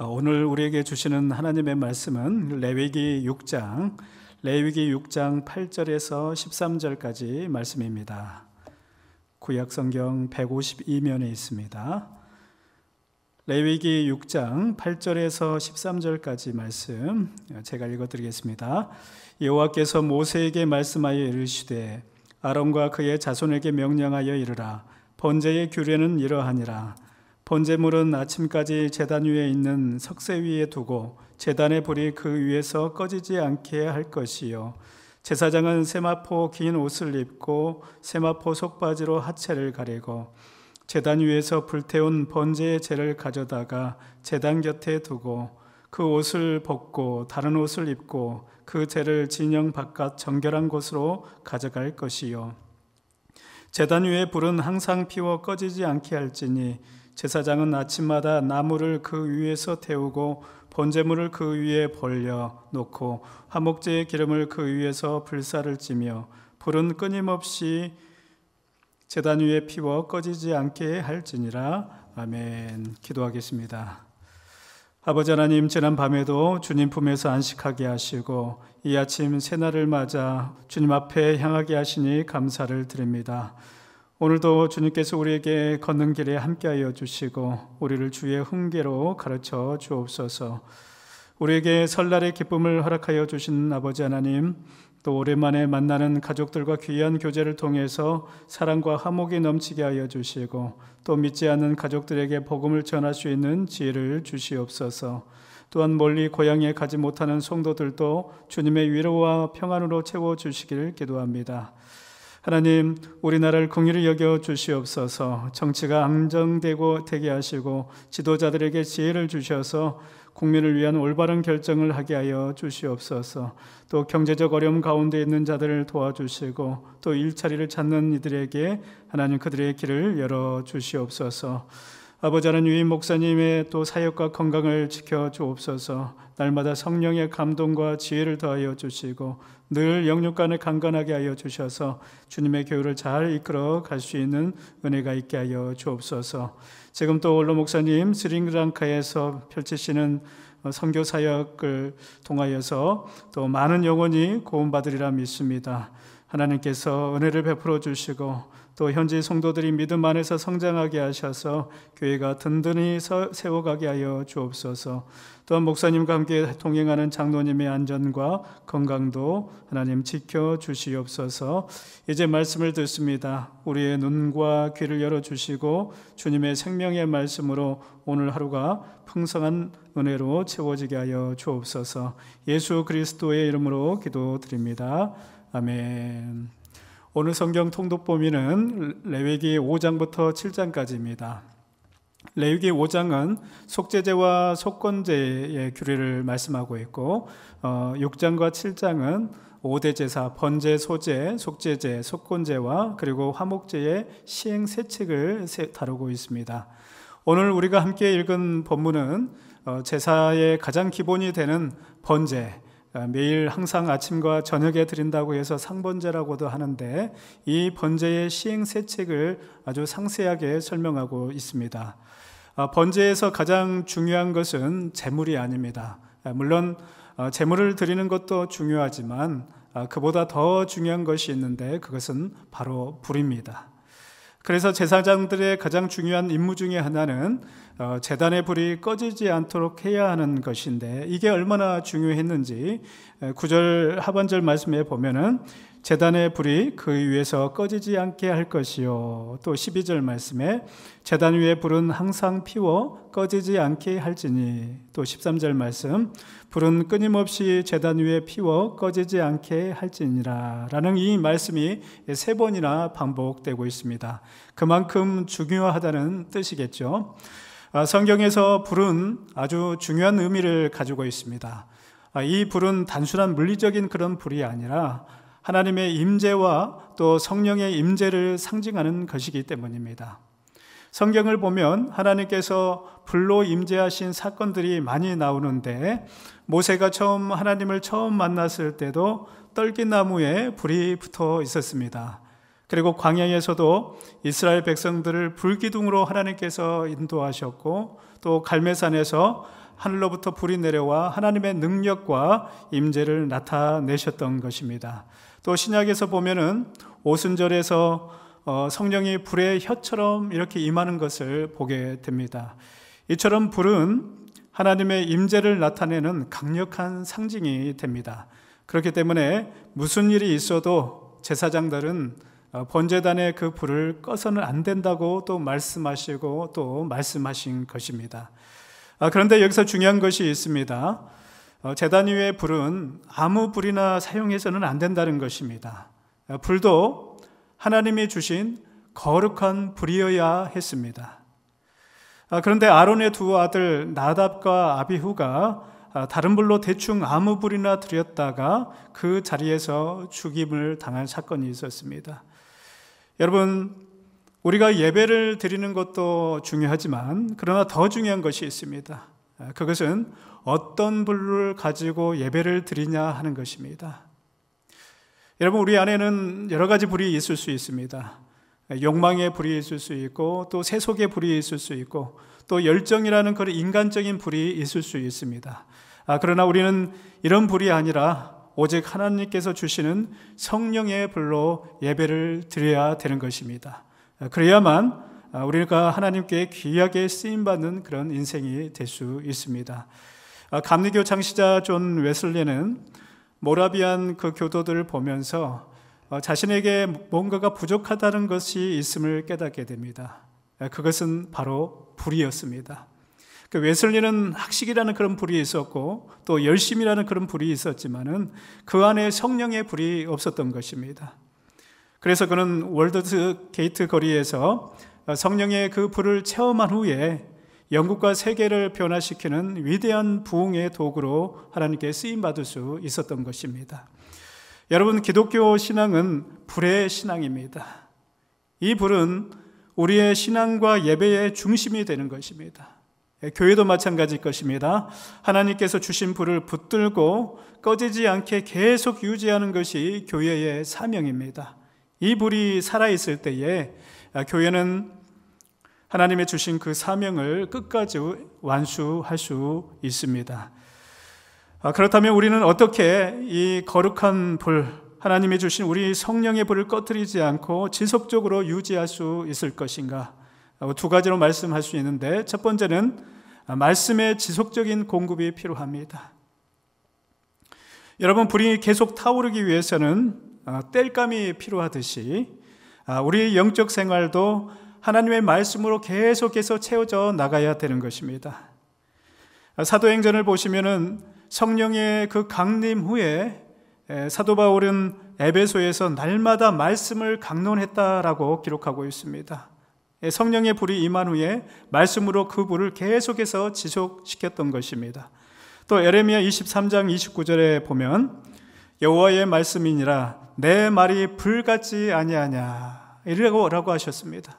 오늘 우리에게 주시는 하나님의 말씀은 레위기 6장 8절에서 13절까지 말씀입니다. 구약 성경 152면에 있습니다. 레위기 6장 8절에서 13절까지 말씀 제가 읽어드리겠습니다. 여호와께서 모세에게 말씀하여 이르시되 아론과 그의 자손에게 명령하여 이르라. 번제의 규례는 이러하니라. 번제물은 아침까지 제단 위에 있는 석쇠 위에 두고 제단의 불이 그 위에서 꺼지지 않게 할 것이요, 제사장은 세마포 긴 옷을 입고 세마포 속바지로 하체를 가리고 제단 위에서 불태운 번제의 재를 가져다가 제단 곁에 두고 그 옷을 벗고 다른 옷을 입고 그 재를 진영 바깥 정결한 곳으로 가져갈 것이요, 제단 위에 불은 항상 피워 꺼지지 않게 할지니 제사장은 아침마다 나무를 그 위에서 태우고 번제물을 그 위에 벌려 놓고 화목제의 기름을 그 위에서 불사를 찌며 불은 끊임없이 제단 위에 피워 꺼지지 않게 할지니라. 아멘. 기도하겠습니다. 아버지 하나님, 지난 밤에도 주님 품에서 안식하게 하시고 이 아침 새날을 맞아 주님 앞에 향하게 하시니 감사를 드립니다. 오늘도 주님께서 우리에게 걷는 길에 함께하여 주시고 우리를 주의 훈계로 가르쳐 주옵소서. 우리에게 설날의 기쁨을 허락하여 주신 아버지 하나님, 또 오랜만에 만나는 가족들과 귀한 교제를 통해서 사랑과 화목이 넘치게 하여 주시고 또 믿지 않는 가족들에게 복음을 전할 수 있는 지혜를 주시옵소서. 또한 멀리 고향에 가지 못하는 성도들도 주님의 위로와 평안으로 채워주시기를 기도합니다. 하나님, 우리나라를 긍휼히 여겨 주시옵소서. 정치가 안정되고 되게 하시고 지도자들에게 지혜를 주셔서 국민을 위한 올바른 결정을 하게 하여 주시옵소서. 또 경제적 어려움 가운데 있는 자들을 도와주시고 또 일자리를 찾는 이들에게 하나님 그들의 길을 열어 주시옵소서. 아버지 하나님, 유인 목사님의 또 사역과 건강을 지켜 주옵소서. 날마다 성령의 감동과 지혜를 더하여 주시고 늘 영육간을 강건하게 하여 주셔서 주님의 교회를 잘 이끌어 갈 수 있는 은혜가 있게 하여 주옵소서. 지금 또 올로 목사님 스리랑카에서 펼치시는 선교 사역을 통하여서 또 많은 영혼이 구원받으리라 믿습니다. 하나님께서 은혜를 베풀어 주시고 또 현지 성도들이 믿음 안에서 성장하게 하셔서 교회가 든든히 세워가게 하여 주옵소서. 또한 목사님과 함께 동행하는 장로님의 안전과 건강도 하나님 지켜주시옵소서. 이제 말씀을 듣습니다. 우리의 눈과 귀를 열어주시고 주님의 생명의 말씀으로 오늘 하루가 풍성한 은혜로 채워지게 하여 주옵소서. 예수 그리스도의 이름으로 기도드립니다. 아멘. 오늘 성경 통독 범위는 레위기 5장부터 7장까지입니다. 레위기 5장은 속죄제와 속건제의 규례를 말씀하고 있고 6장과 7장은 5대 제사, 번제, 소제, 속죄제, 속건제와 그리고 화목제의 시행 세칙을 다루고 있습니다. 오늘 우리가 함께 읽은 본문은 제사의 가장 기본이 되는 번제, 매일 항상 아침과 저녁에 드린다고 해서 상번제라고도 하는데 이 번제의 시행세책을 아주 상세하게 설명하고 있습니다. 번제에서 가장 중요한 것은 제물이 아닙니다. 물론 제물을 드리는 것도 중요하지만 그보다 더 중요한 것이 있는데 그것은 바로 불입니다. 그래서 제사장들의 가장 중요한 임무 중에 하나는 제단의 불이 꺼지지 않도록 해야 하는 것인데 이게 얼마나 중요했는지 9절 하반절 말씀에 보면은 제단의 불이 그 위에서 꺼지지 않게 할 것이요, 또 12절 말씀에 제단 위에 불은 항상 피워 꺼지지 않게 할지니, 또 13절 말씀 불은 끊임없이 제단 위에 피워 꺼지지 않게 할지니라 라는 이 말씀이 3번이나 반복되고 있습니다. 그만큼 중요하다는 뜻이겠죠. 성경에서 불은 아주 중요한 의미를 가지고 있습니다. 이 불은 단순한 물리적인 그런 불이 아니라 하나님의 임재와 또 성령의 임재를 상징하는 것이기 때문입니다. 성경을 보면 하나님께서 불로 임재하신 사건들이 많이 나오는데 모세가 하나님을 처음 만났을 때도 떨기나무에 불이 붙어 있었습니다. 그리고 광야에서도 이스라엘 백성들을 불기둥으로 하나님께서 인도하셨고 또 갈매산에서 하늘로부터 불이 내려와 하나님의 능력과 임재를 나타내셨던 것입니다. 또 신약에서 보면은 오순절에서 성령이 불의 혀처럼 이렇게 임하는 것을 보게 됩니다. 이처럼 불은 하나님의 임재를 나타내는 강력한 상징이 됩니다. 그렇기 때문에 무슨 일이 있어도 제사장들은 번제단의 그 불을 꺼서는 안 된다고 또 말씀하시고 또 말씀하신 것입니다. 그런데 여기서 중요한 것이 있습니다. 제단 위의 불은 아무 불이나 사용해서는 안 된다는 것입니다. 불도 하나님이 주신 거룩한 불이어야 했습니다. 그런데 아론의 두 아들 나답과 아비후가 다른 불로 대충 아무 불이나 드렸다가 그 자리에서 죽임을 당한 사건이 있었습니다. 여러분, 우리가 예배를 드리는 것도 중요하지만 그러나 더 중요한 것이 있습니다. 그것은 어떤 불을 가지고 예배를 드리냐 하는 것입니다. 여러분, 우리 안에는 여러 가지 불이 있을 수 있습니다. 욕망의 불이 있을 수 있고 또 세속의 불이 있을 수 있고 또 열정이라는 그런 인간적인 불이 있을 수 있습니다. 그러나 우리는 이런 불이 아니라 오직 하나님께서 주시는 성령의 불로 예배를 드려야 되는 것입니다. 그래야만 우리가 하나님께 귀하게 쓰임받는 그런 인생이 될 수 있습니다. 감리교 창시자 존 웨슬리는 모라비안 그 교도들을 보면서 자신에게 뭔가가 부족하다는 것이 있음을 깨닫게 됩니다. 그것은 바로 불이었습니다. 그 웨슬리는 학식이라는 그런 불이 있었고 또 열심이라는 그런 불이 있었지만은 그 안에 성령의 불이 없었던 것입니다. 그래서 그는 월드 게이트 거리에서 성령의 그 불을 체험한 후에 영국과 세계를 변화시키는 위대한 부흥의 도구로 하나님께 쓰임받을 수 있었던 것입니다. 여러분, 기독교 신앙은 불의 신앙입니다. 이 불은 우리의 신앙과 예배의 중심이 되는 것입니다. 교회도 마찬가지일 것입니다. 하나님께서 주신 불을 붙들고 꺼지지 않게 계속 유지하는 것이 교회의 사명입니다. 이 불이 살아있을 때에 교회는 하나님의 주신 그 사명을 끝까지 완수할 수 있습니다. 그렇다면 우리는 어떻게 이 거룩한 불, 하나님이 주신 우리 성령의 불을 꺼뜨리지 않고 지속적으로 유지할 수 있을 것인가? 두 가지로 말씀할 수 있는데, 첫 번째는 말씀의 지속적인 공급이 필요합니다. 여러분, 불이 계속 타오르기 위해서는 땔감이 필요하듯이 우리의 영적 생활도 하나님의 말씀으로 계속해서 채워져 나가야 되는 것입니다. 사도행전을 보시면은 성령의 그 강림 후에 사도 바울은 에베소에서 날마다 말씀을 강론했다라고 기록하고 있습니다. 성령의 불이 임한 후에 말씀으로 그 불을 계속해서 지속시켰던 것입니다. 또 에레미야 23장 29절에 보면 여호와의 말씀이니라 내 말이 불같지 아니하냐 이라고 하셨습니다.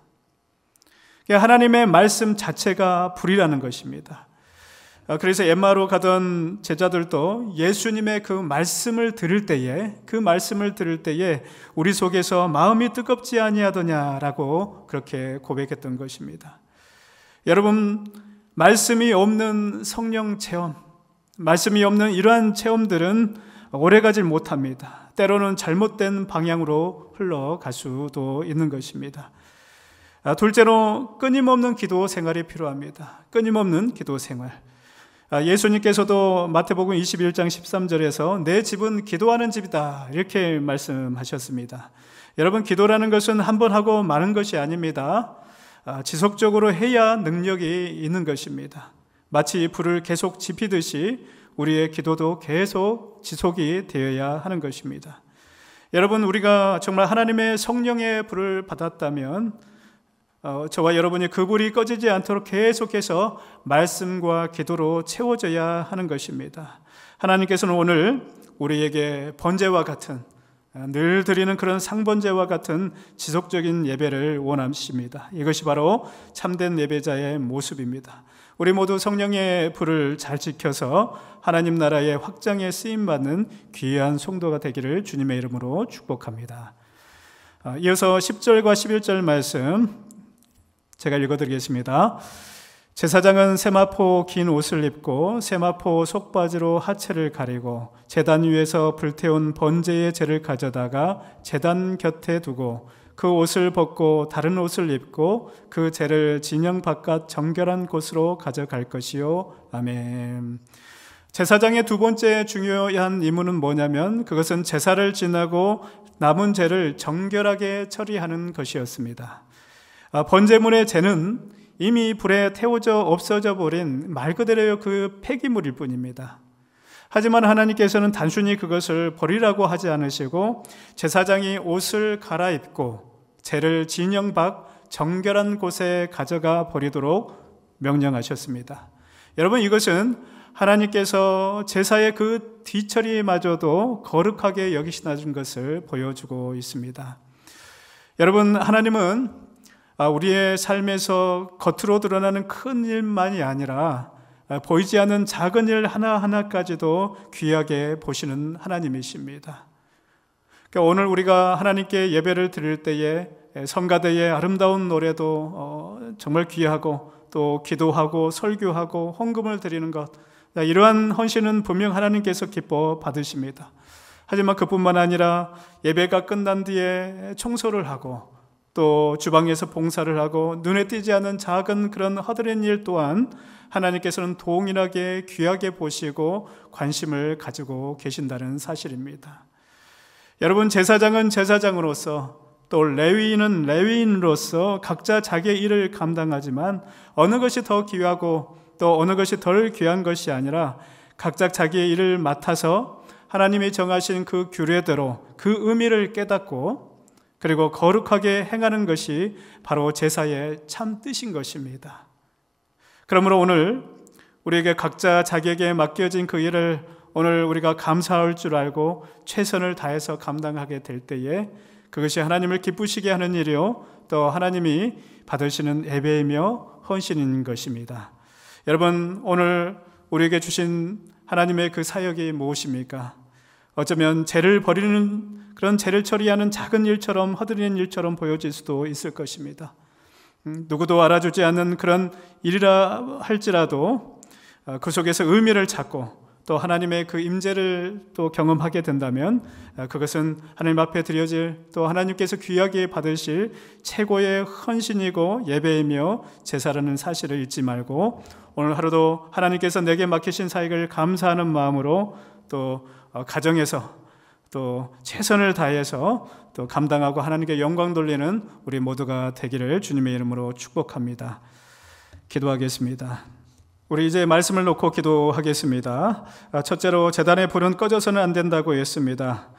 하나님의 말씀 자체가 불이라는 것입니다. 그래서 엠마오로 가던 제자들도 예수님의 그 말씀을 들을 때에 우리 속에서 마음이 뜨겁지 아니하더냐라고 그렇게 고백했던 것입니다. 여러분, 말씀이 없는 성령 체험, 말씀이 없는 이러한 체험들은 오래가질 못합니다. 때로는 잘못된 방향으로 흘러갈 수도 있는 것입니다. 둘째로 끊임없는 기도 생활이 필요합니다. 끊임없는 기도 생활. 예수님께서도 마태복음 21장 13절에서 내 집은 기도하는 집이다 이렇게 말씀하셨습니다. 여러분, 기도라는 것은 한 번 하고 마는 것이 아닙니다. 지속적으로 해야 능력이 있는 것입니다. 마치 불을 계속 지피듯이 우리의 기도도 계속 지속이 되어야 하는 것입니다. 여러분, 우리가 정말 하나님의 성령의 불을 받았다면 저와 여러분이 그 불이 꺼지지 않도록 계속해서 말씀과 기도로 채워져야 하는 것입니다. 하나님께서는 오늘 우리에게 번제와 같은, 늘 드리는 그런 상번제와 같은 지속적인 예배를 원하십니다. 이것이 바로 참된 예배자의 모습입니다. 우리 모두 성령의 불을 잘 지켜서 하나님 나라의 확장에 쓰임받는 귀한 성도가 되기를 주님의 이름으로 축복합니다. 이어서 10절과 11절 말씀 제가 읽어드리겠습니다. 제사장은 세마포 긴 옷을 입고 세마포 속바지로 하체를 가리고 제단 위에서 불태운 번제의 재를 가져다가 제단 곁에 두고 그 옷을 벗고 다른 옷을 입고 그 재를 진영 바깥 정결한 곳으로 가져갈 것이요. 아멘. 제사장의 두 번째 중요한 임무는 뭐냐면 그것은 제사를 지나고 남은 재를 정결하게 처리하는 것이었습니다. 번제물의 재는 이미 불에 태워져 없어져 버린 말 그대로의 그 폐기물일 뿐입니다. 하지만 하나님께서는 단순히 그것을 버리라고 하지 않으시고 제사장이 옷을 갈아입고 재를 진영 밖 정결한 곳에 가져가 버리도록 명령하셨습니다. 여러분, 이것은 하나님께서 제사의 그 뒤처리마저도 거룩하게 여기시는 것을 보여주고 있습니다. 여러분, 하나님은 우리의 삶에서 겉으로 드러나는 큰 일만이 아니라 보이지 않는 작은 일 하나하나까지도 귀하게 보시는 하나님이십니다. 그러니까 오늘 우리가 하나님께 예배를 드릴 때에 성가대의 아름다운 노래도 정말 귀하고 또 기도하고 설교하고 헌금을 드리는 것, 이러한 헌신은 분명 하나님께서 기뻐 받으십니다. 하지만 그뿐만 아니라 예배가 끝난 뒤에 청소를 하고 또 주방에서 봉사를 하고 눈에 띄지 않는 작은 그런 허드렛 일 또한 하나님께서는 동일하게 귀하게 보시고 관심을 가지고 계신다는 사실입니다. 여러분, 제사장은 제사장으로서 또 레위인은 레위인으로서 각자 자기의 일을 감당하지만 어느 것이 더 귀하고 또 어느 것이 덜 귀한 것이 아니라 각자 자기의 일을 맡아서 하나님이 정하신 그 규례대로 그 의미를 깨닫고 그리고 거룩하게 행하는 것이 바로 제사의 참 뜻인 것입니다. 그러므로 오늘 우리에게 각자 자기에게 맡겨진 그 일을 오늘 우리가 감사할 줄 알고 최선을 다해서 감당하게 될 때에 그것이 하나님을 기쁘시게 하는 일이요 또 하나님이 받으시는 예배이며 헌신인 것입니다. 여러분, 오늘 우리에게 주신 하나님의 그 사역이 무엇입니까? 어쩌면 죄를 버리는 그런 죄를 처리하는 작은 일처럼 허드렛 일처럼 보여질 수도 있을 것입니다. 누구도 알아주지 않는 그런 일이라 할지라도 그 속에서 의미를 찾고 또 하나님의 그 임재를 또 경험하게 된다면 그것은 하나님 앞에 드려질 또 하나님께서 귀하게 받으실 최고의 헌신이고 예배이며 제사라는 사실을 잊지 말고 오늘 하루도 하나님께서 내게 맡기신 사역을 감사하는 마음으로 또 가정에서 또 최선을 다해서 또 감당하고 하나님께 영광 돌리는 우리 모두가 되기를 주님의 이름으로 축복합니다. 기도하겠습니다. 우리 이제 말씀을 놓고 기도하겠습니다. 첫째로 제단의 불은 꺼져서는 안 된다고 했습니다.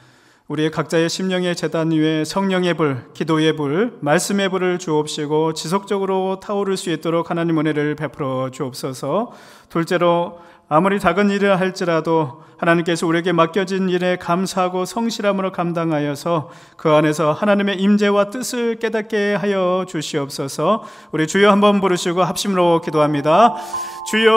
우리의 각자의 심령의 제단 위에 성령의 불, 기도의 불, 말씀의 불을 주옵시고 지속적으로 타오를 수 있도록 하나님 은혜를 베풀어 주옵소서. 둘째로 아무리 작은 일이라 할지라도 하나님께서 우리에게 맡겨진 일에 감사하고 성실함으로 감당하여서 그 안에서 하나님의 임재와 뜻을 깨닫게 하여 주시옵소서. 우리 주여 한번 부르시고 합심으로 기도합니다. 주여